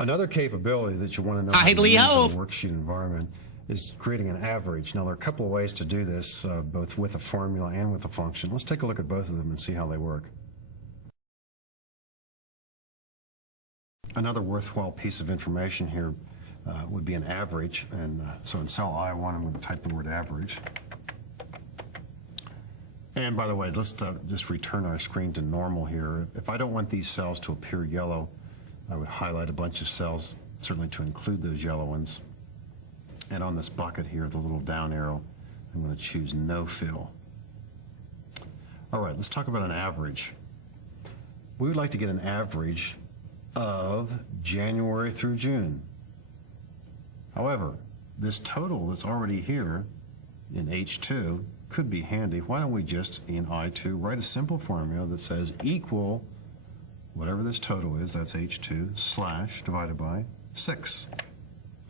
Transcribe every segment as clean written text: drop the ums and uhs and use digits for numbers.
Another capability that you want to know I how to use hope. in a worksheet environment is creating an average. Now, there are a couple of ways to do this, both with a formula and with a function. Let's take a look at both of them and see how they work. Another worthwhile piece of information here would be an average. And so in cell I1, I'm going to type the word average. And by the way, let's just return our screen to normal here. If I don't want these cells to appear yellow, I would highlight a bunch of cells, certainly to include those yellow ones. And on this bucket here, the little down arrow, I'm going to choose no fill. All right, let's talk about an average. We would like to get an average of January through June. However, this total that's already here in H2 could be handy. Why don't we just, in I2, write a simple formula that says equal whatever this total is, that's H2, slash divided by 6.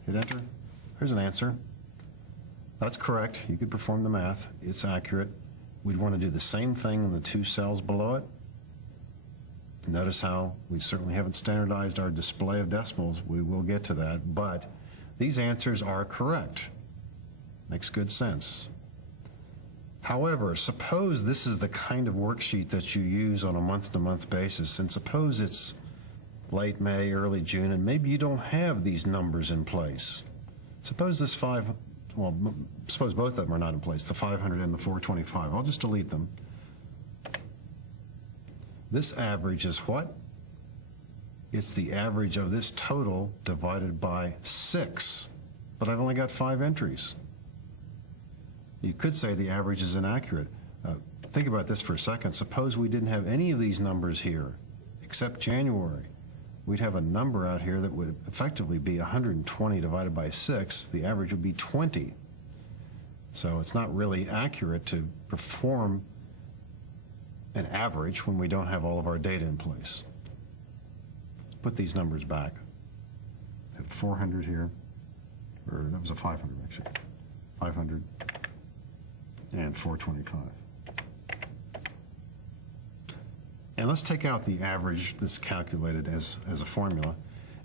Hit enter. Here's an answer. That's correct. You could perform the math. It's accurate. We'd want to do the same thing in the two cells below it. Notice how we certainly haven't standardized our display of decimals. We will get to that, but these answers are correct. Makes good sense. However, suppose this is the kind of worksheet that you use on a month-to-month basis, and suppose it's late May, early June, and maybe you don't have these numbers in place. Suppose suppose both of them are not in place, the 500 and the 425. I'll just delete them. This average is what? It's the average of this total divided by 6, but I've only got 5 entries. You could say the average is inaccurate. Think about this for a second. Suppose we didn't have any of these numbers here except January. We'd have a number out here that would effectively be 120 divided by 6. The average would be 20. So it's not really accurate to perform an average when we don't have all of our data in place. Put these numbers back. I have 400 here, or that was a 500 actually. 500 and 425. And let's take out the average that's calculated as a formula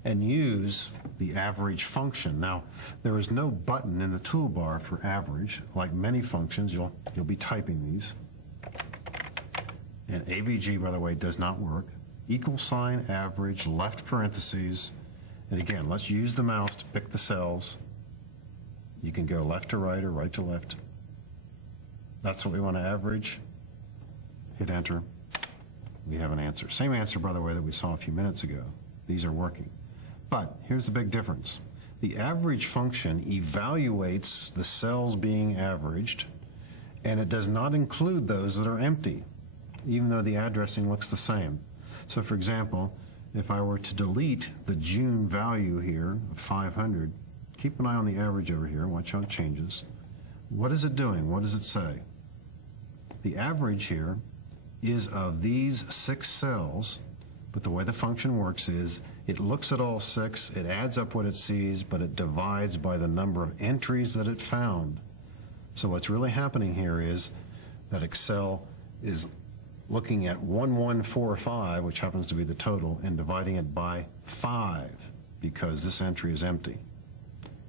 and use the average function. Now, there is no button in the toolbar for average. Like many functions, you'll be typing these. And AVG, by the way, does not work. Equal sign, average, left parentheses. And again, let's use the mouse to pick the cells. You can go left to right or right to left. That's what we want to average. Hit enter. We have an answer. Same answer, by the way, that we saw a few minutes ago. These are working. But here's the big difference. The average function evaluates the cells being averaged, and it does not include those that are empty, even though the addressing looks the same. So for example, if I were to delete the June value here of 500, keep an eye on the average over here, watch how it changes. What is it doing? What does it say? The average here is of these 6 cells, but the way the function works is it looks at all 6, it adds up what it sees, but it divides by the number of entries that it found. So what's really happening here is that Exccel is looking at 1145, which happens to be the total, and dividing it by 5 because this entry is empty.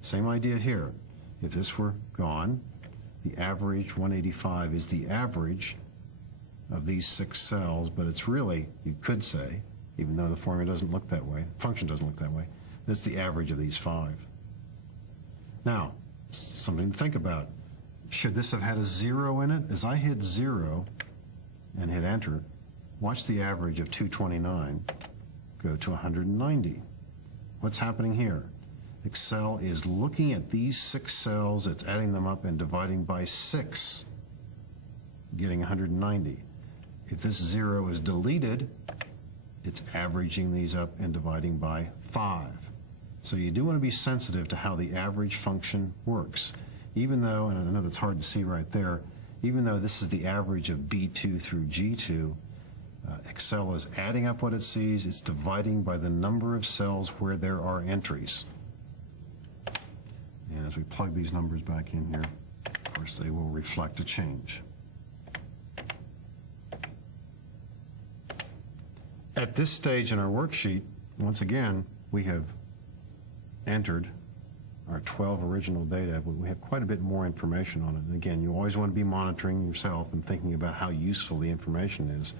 Same idea here. If this were gone, the average 185 is the average of these 6 cells, but it's really, you could say, even though the formula doesn't look that way, the function doesn't look that way, that's the average of these 5. Now, something to think about. Should this have had a 0 in it? As I hit 0 and hit enter, watch the average of 229 go to 190. What's happening here? Exccel is looking at these 6 cells, it's adding them up and dividing by 6, getting 190. If this 0 is deleted, it's averaging these up and dividing by 5. So you do want to be sensitive to how the average function works. Even though, and I know that's hard to see right there, even though this is the average of B2 through G2, Exccel is adding up what it sees, it's dividing by the number of cells where there are entries. And as we plug these numbers back in here, of course they will reflect a change. At this stage in our worksheet, once again, we have entered our 12 original data, but we have quite a bit more information on it. And again, you always want to be monitoring yourself and thinking about how useful the information is.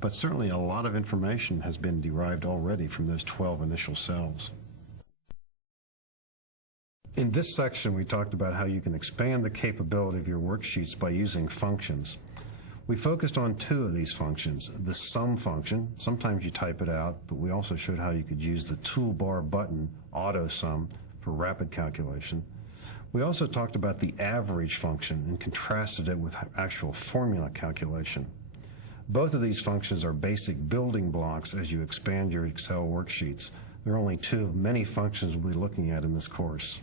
But certainly a lot of information has been derived already from those 12 initial cells. In this section, we talked about how you can expand the capability of your worksheets by using functions. We focused on two of these functions. The sum function, sometimes you type it out, but we also showed how you could use the toolbar button, auto sum, for rapid calculation. We also talked about the average function and contrasted it with actual formula calculation. Both of these functions are basic building blocks as you expand your Excel worksheets. There are only two of many functions we'll be looking at in this course.